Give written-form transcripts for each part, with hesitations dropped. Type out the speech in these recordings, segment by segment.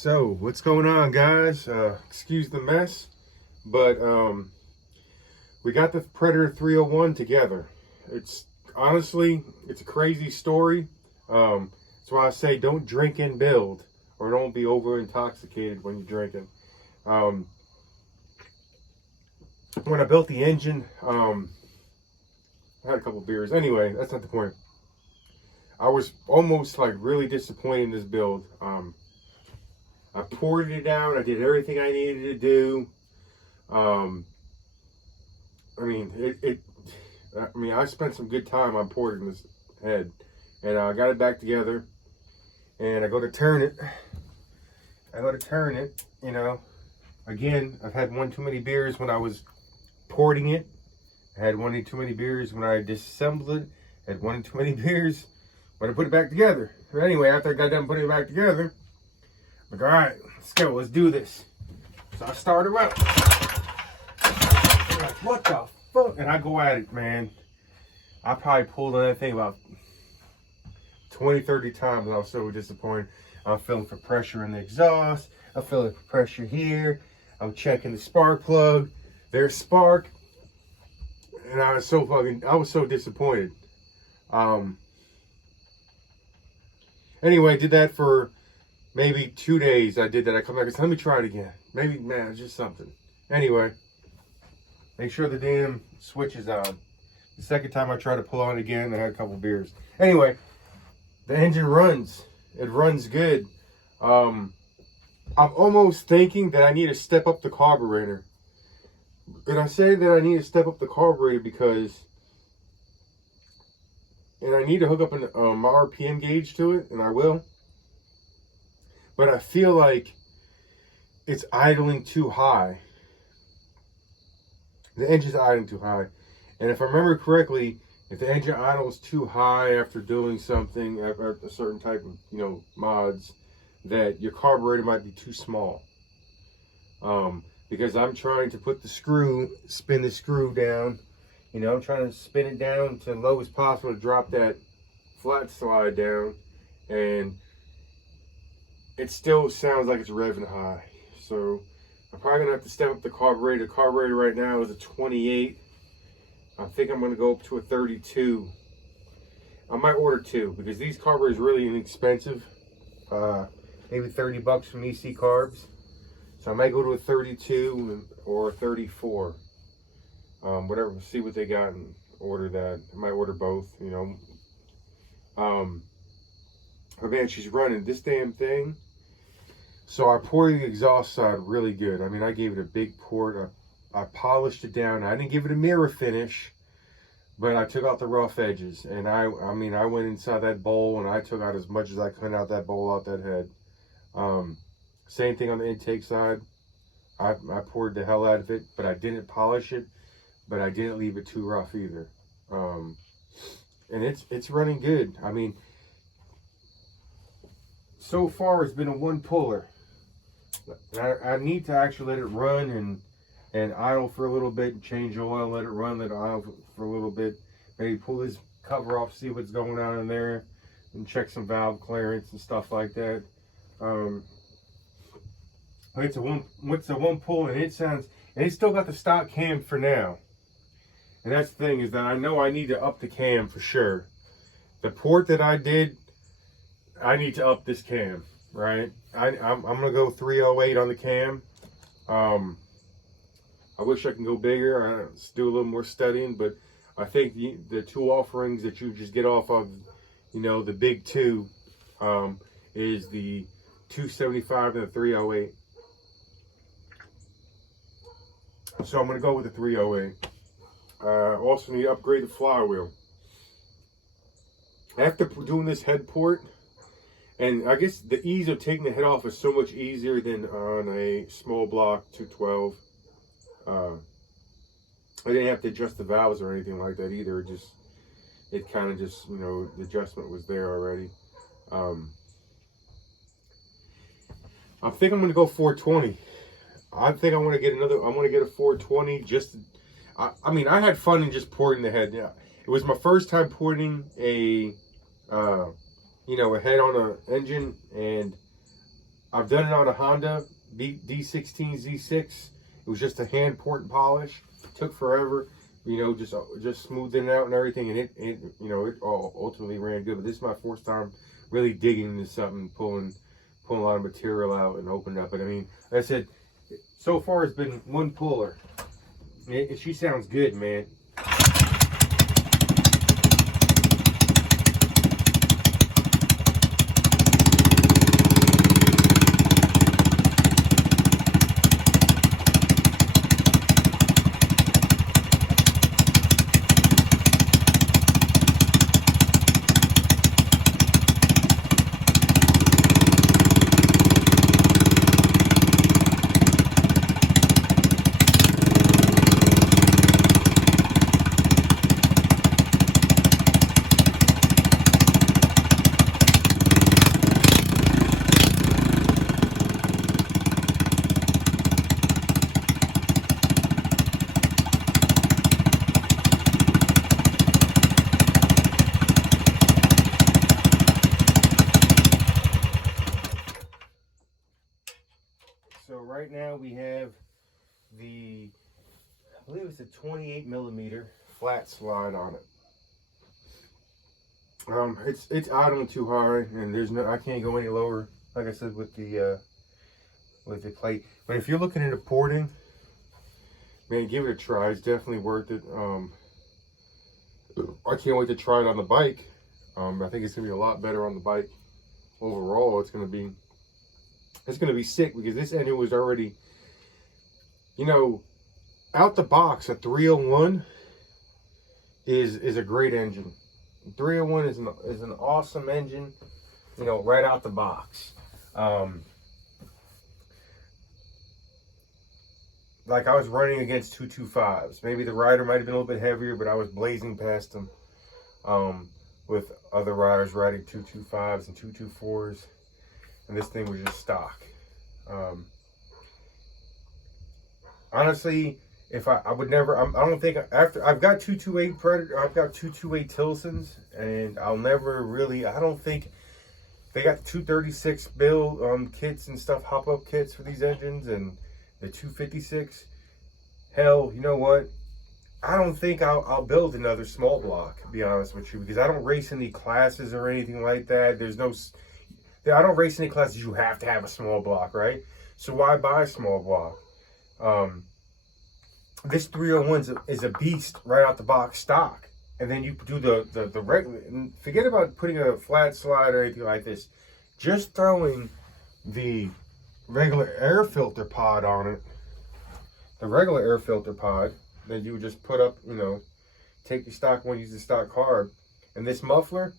So what's going on, guys? Excuse the mess, but we got the Predator 301 together. It's honestly, it's a crazy story. That's why I say don't drink and build, or don't be over intoxicated when you're drinking. When I built the engine, I had a couple beers. Anyway, that's not the point. I was almost like really disappointed in this build. I poured it out. I did everything I needed to do. I mean, I spent some good time on porting this head, and I got it back together. And I go to turn it. You know, again, I've had one too many beers when I was porting it. I had one too many beers when I disassembled it. I had one too many beers when I put it back together. But anyway, after I got done putting it back together, I'm like, all right, let's go, let's do this. So I started up. I'm like, what the fuck? And I go at it, man. I probably pulled on that thing about 20, 30 times, and I was so disappointed. I'm feeling for pressure in the exhaust. I'm feeling for pressure here. I'm checking the spark plug. There's spark. And I was so disappointed. Anyway, I did that for maybe 2 days. I did that. I come back and said, let me try it again. Maybe, man, it's just something. Anyway, make sure the damn switch is on. The second time I tried to pull on it again, I had a couple beers. Anyway, the engine runs. It runs good. I'm almost thinking that I need to step up the carburetor. And I say that I need to step up the carburetor because, and I need to hook up my RPM gauge to it, and I will. But I feel like it's idling too high. The engine's idling too high. And if I remember correctly, if the engine idles too high after doing something, after a certain type of, mods, that your carburetor might be too small. Because I'm trying to spin the screw down. I'm trying to spin it down to the low as possible to drop that flat slide down. And it still sounds like it's revving high. So I'm probably gonna have to step up the carburetor. The carburetor right now is a 28. I think I'm gonna go up to a 32. I might order two because these carburetors are really inexpensive. Maybe 30 bucks from EC Carbs. So I might go to a 32 or a 34. Whatever, see what they got and order that. I might order both, But man, she's running this damn thing. So I poured the exhaust side really good. I mean, I gave it a big pour. I polished it down. I didn't give it a mirror finish, but I took out the rough edges. And I went inside that bowl and I took out as much as I could out that bowl, out that head. Same thing on the intake side. I poured the hell out of it, but I didn't polish it, but I didn't leave it too rough either. And it's running good. I mean, so far it's been a one puller. I need to actually let it run and idle for a little bit and change oil, let it run, let it idle for a little bit. Maybe pull this cover off, see what's going on in there, and check some valve clearance and stuff like that. It's a one pull, and it's still got the stock cam for now. And that's the thing, is that I know I need to up the cam for sure. The port that I did, I need to up this cam, right? I'm gonna go 308 on the cam. I wish I can go bigger. I do a little more studying, but I think the two offerings that you just get off of, the big two, is the 275 and the 308. So I'm gonna go with the 308. Also need to upgrade the flywheel. After doing this head port, and I guess the ease of taking the head off is so much easier than on a small block 212. I didn't have to adjust the valves or anything like that either. It kind of just, the adjustment was there already. I think I'm going to go 420. I think I want to get a 420 just, I had fun in just porting the head. Yeah. It was my first time porting a head on an engine, and I've done it on a Honda D16 Z6. It was just a hand port and polish. It took forever, you know, just smoothing it out and everything, and it you know, it all ultimately ran good. But this is my first time really digging into something, pulling a lot of material out and opening up. But I mean, like I said, so far it's been one puller. She sounds good, man. So right now we have the, I believe it's a 28 millimeter flat slide on it. It's idling too high, and I can't go any lower. Like I said, with the plate. But if you're looking into porting, man, give it a try. It's definitely worth it. I can't wait to try it on the bike. I think it's gonna be a lot better on the bike. Overall, it's gonna be sick, because this engine was already, you know, out the box. A 301 is a great engine. 301 is an awesome engine, you know, right out the box. Like, I was running against 225s. Maybe the rider might have been a little bit heavier, but I was blazing past them with other riders riding 225s and 224s. And this thing was just stock. Honestly, if I would never, I don't think, after I've got 228 Predator, I've got 228 Tilsons, and I'll never really, I don't think they got the 236 build kits and stuff, hop up kits for these engines, and the 256. Hell, you know what? I don't think I'll build another small block, to be honest with you, because I don't race any classes or anything like that. I don't race any classes you have to have a small block, right? So why buy a small block? This 301 is a beast right out the box stock. And then you do the regular, and forget about putting a flat slide or anything like this. Just throwing the regular air filter pod on it, the regular air filter pod that you would just put up, you know, take the stock one, use the stock carb. And this muffler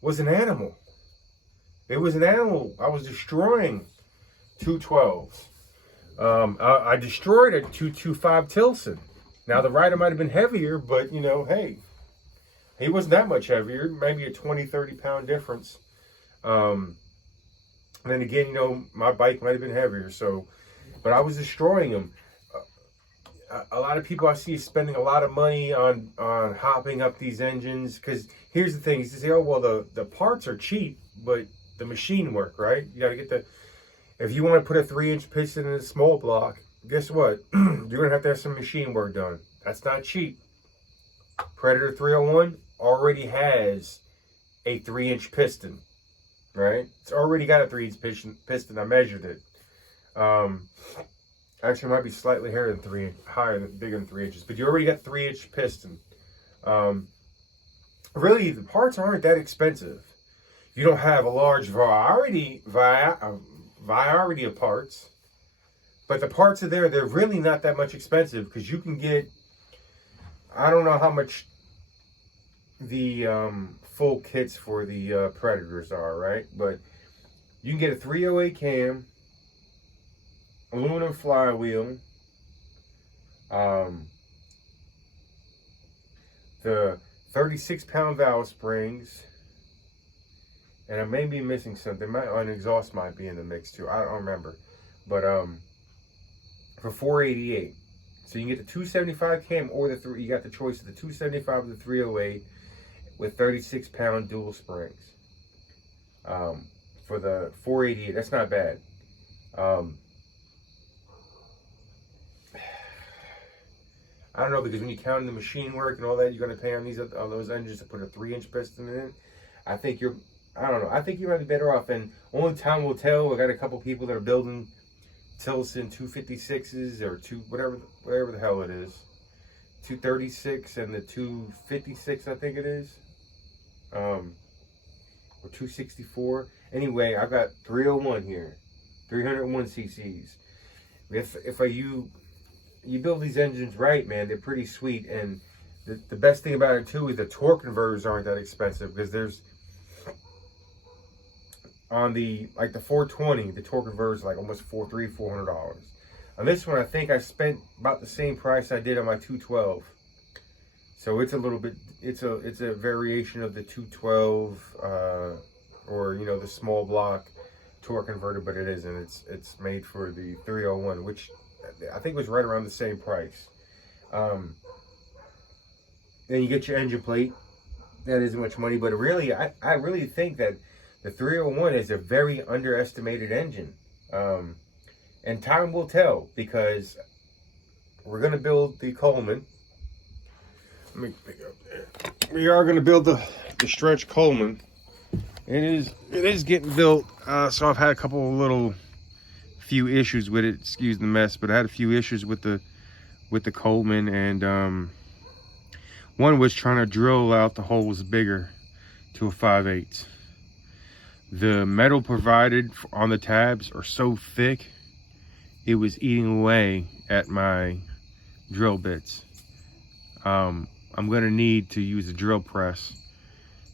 was an animal. It was an animal. I was destroying 212s. I destroyed a 225 Tilson. Now, the rider might have been heavier, but, you know, hey, he wasn't that much heavier. Maybe a 20, 30 pound difference. And then again, you know, my bike might have been heavier. So, but I was destroying him. A lot of people I see spending a lot of money on hopping up these engines. Because here's the thing. You say, oh, well, the parts are cheap, but the machine work, right? You got to get if you want to put a 3-inch piston in a small block, guess what? You're going to have some machine work done. That's not cheap. Predator 301 already has a 3-inch piston, right? It's already got a 3-inch piston. I measured it. Actually, it might be slightly higher than bigger than 3 inches, but you already got 3-inch piston. Really, the parts aren't that expensive. You don't have a large variety of parts, but the parts are there. They're really not that much expensive, because you can get, I don't know how much the full kits for the Predators are, right? But you can get a 308 cam, aluminum flywheel, the 36-pound valve springs, and I may be missing something. An exhaust might be in the mix too. I don't remember. But for $488. So you can get the 275 cam or you got the choice of the 275 or the 308 with 36-pound dual springs. For the $488, that's not bad. Um, I don't know, because when you count in the machine work and all that, you're going to pay on those engines to put a 3-inch piston in. I think I don't know. I think you might be better off, and only time will tell. I got a couple people that are building Tilson 256s or whatever the hell it is, 236 and the 256, I think it is, or 264. Anyway, I've got 301 here, 301 cc's. If you build these engines right, man, they're pretty sweet. And the best thing about it too is the torque converters aren't that expensive, because there's on the 420, the torque converters are like almost $400. On this one, I think I spent about the same price I did on my 212. So it's a little bit, it's a variation of the 212, or the small block torque converter, but it isn't. It's made for the 301, which I think was right around the same price. Then you get your engine plate. That isn't much money, but really, I really think that the 301 is a very underestimated engine. And time will tell, because we're going to build the Coleman. Let me pick up there. We are going to build the stretch Coleman. It is getting built. So I've had a few issues with it. Excuse the mess, but I had a few issues with the Coleman, and one was trying to drill out the holes bigger to a 5/8. The metal provided on the tabs are so thick, it was eating away at my drill bits. I'm gonna need to use a drill press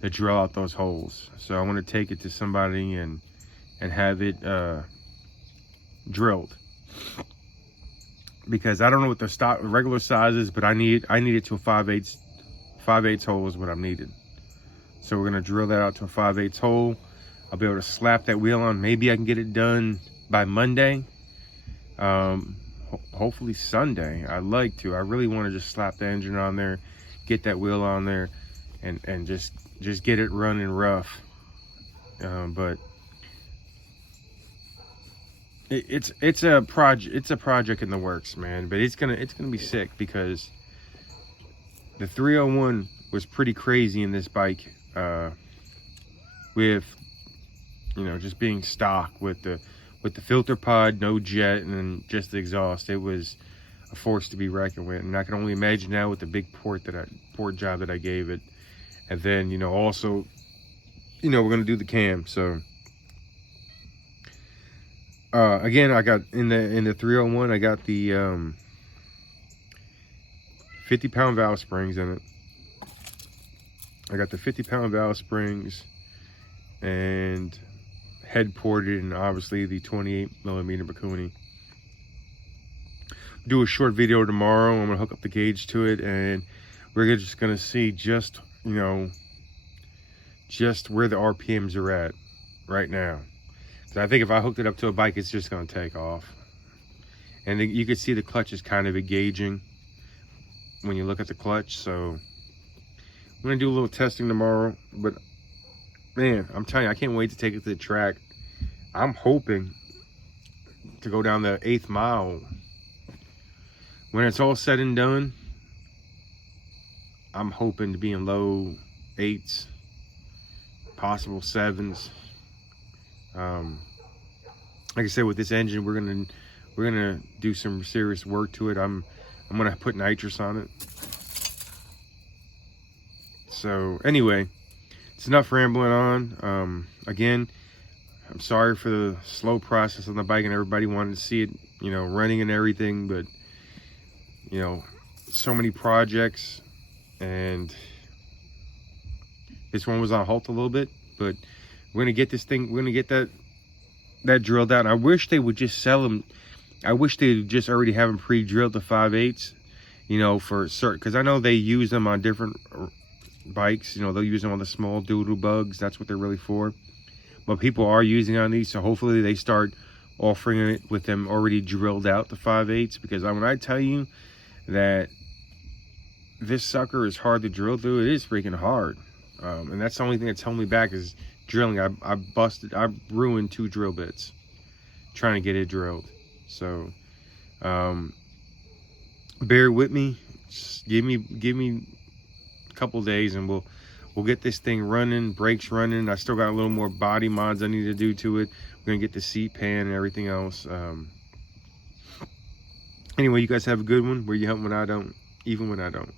to drill out those holes. So I want to take it to somebody and have it drilled, because I don't know what the regular size is, but I need it to a 5/8. 5/8 hole is what I'm needed. So we're gonna drill that out to a 5/8 hole. I'll be able to slap that wheel on. Maybe I can get it done by Monday. Hopefully Sunday. I'd like to. I really want to just slap the engine on there, get that wheel on there, and just get it running rough. But it's a project in the works, man. But it's gonna be sick, because the 301 was pretty crazy in this bike, with just being stock with the filter pod, no jet, and then just the exhaust. It was a force to be reckoned with, and I can only imagine now with the big port job that I gave it. And then also we're gonna do the cam. So again, I got in the 301, I got the 50-pound valve springs in it. I got the 50-pound valve springs and head ported, and obviously the 28mm Bakuni. Do a short video tomorrow. I'm gonna hook up the gauge to it, and we're just gonna see just where the RPMs are at right now. So I think if I hooked it up to a bike, it's just gonna take off. And you can see the clutch is kind of engaging when you look at the clutch. So I'm gonna do a little testing tomorrow, but man, I'm telling you, I can't wait to take it to the track. I'm hoping to go down the 8th mile. When it's all said and done, I'm hoping to be in low 8s, possible 7s. Like I said, with this engine, we're gonna do some serious work to it. I'm gonna put nitrous on it. So anyway, it's enough rambling on. Again, I'm sorry for the slow process on the bike, and everybody wanted to see it, running and everything, but so many projects, and this one was on halt a little bit, but we're gonna get this thing, we're gonna get that drilled out. And I wish they would just sell them. I wish they would just already have them pre-drilled to 5/8, for certain, because I know they use them on different bikes. They'll use them on the small doodle bugs. That's what they're really for. But people are using on these, so hopefully they start offering it with them already drilled out to 5/8, because when I tell you that this sucker is hard to drill through, it is freaking hard. And that's the only thing that's holding me back is drilling. I ruined 2 drill bits trying to get it drilled. So bear with me. Just give me a couple days and we'll get this thing running, brakes running. I still got a little more body mods I need to do to it. We're gonna get the seat pan and everything else. Anyway, you guys have a good one. Where you help when I don't, even when I don't.